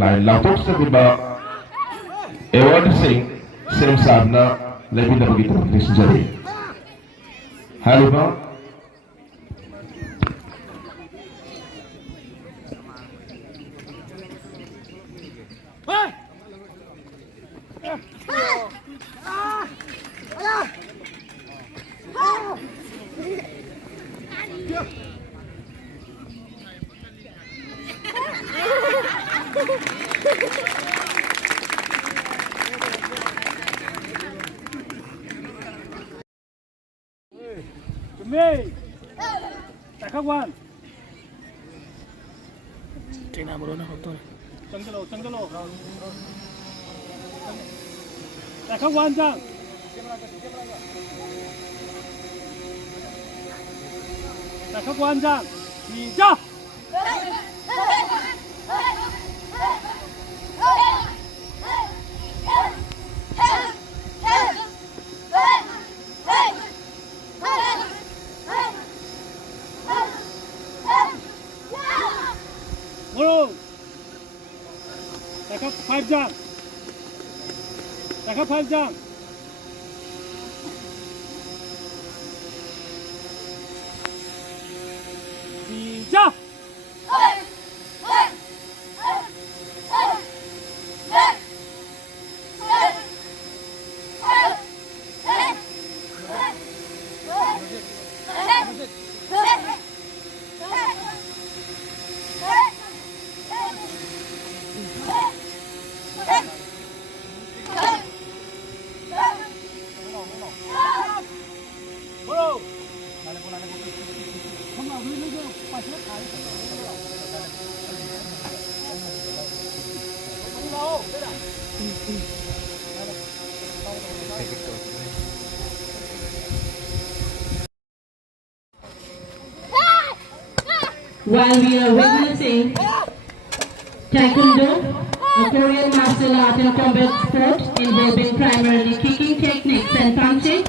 ꯂꯥꯎꯊꯣꯛꯆꯔꯤꯕ ꯑꯦꯋꯥꯔꯗꯁꯤꯡ ꯁꯦꯝ ꯁꯥꯗꯨꯅ ꯂꯩꯕꯤꯅꯕꯒꯤꯗꯃꯛ ꯅꯤꯡꯁꯤꯡꯖꯔꯤ꯫ ꯍꯥꯏꯔꯤꯕ 준비! 짝하관! 정글로 짝하관장! 짝하관장! 시작! 뭐로? 짝하 8장! 짝하 8장! 시작! While we are witnessing Taekwondo, a Korean martial art and combat sport involving primarily kicking techniques and punching,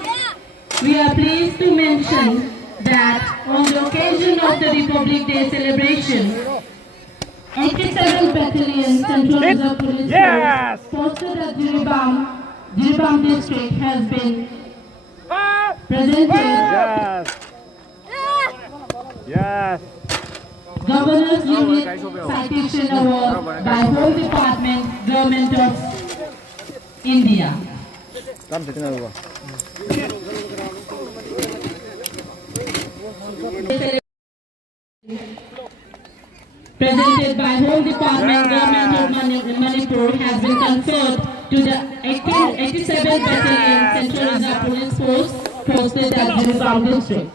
we are pleased to mention that on the occasion of the Republic Day celebration, 87 Battalion Central Reserve Police Force posted at Jiribam district has been presented Governor's Unit Citation Award by Home Department, Government of India. Presented by Home Department, Government of Manipur has been conferred to the 87th Battalion Central Reserve Police Force posted at Jiribam district.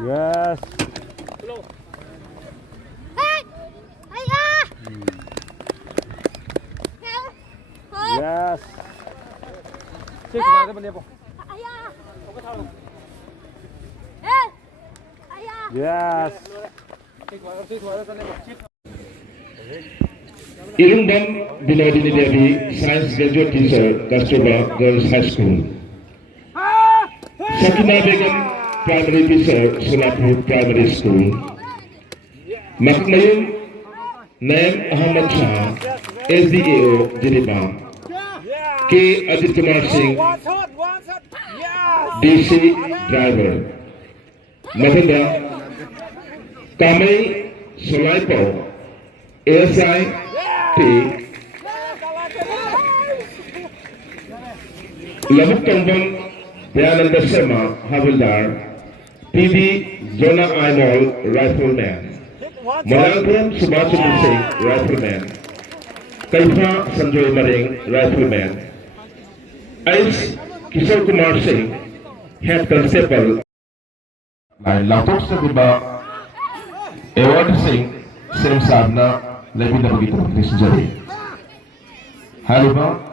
Yes. Yes. Yes. Irungbam Binodini Devi, Science Graduate Teacher, Kasturba Girls High School. Sakina Begum, Primary Teacher, Solapur Primary School. Makmayum Naim Ahmad Shah, SDAO, Jiribam. K. Ajit Kumar Singh, DC Driver. Mahendra Kamai Solaipo, ASI Labuk Tombam Dayananda Sharma Havildar PB Zona Ainol Rifleman Malalpuram Subhash Chandra Singh Rifleman Kaifa Sanjoy Maring Rifleman Ice Kishore Kumar Singh Head Constable Lautoksariba Awarding Same Sabna Lebinabagito Nisjari Hariba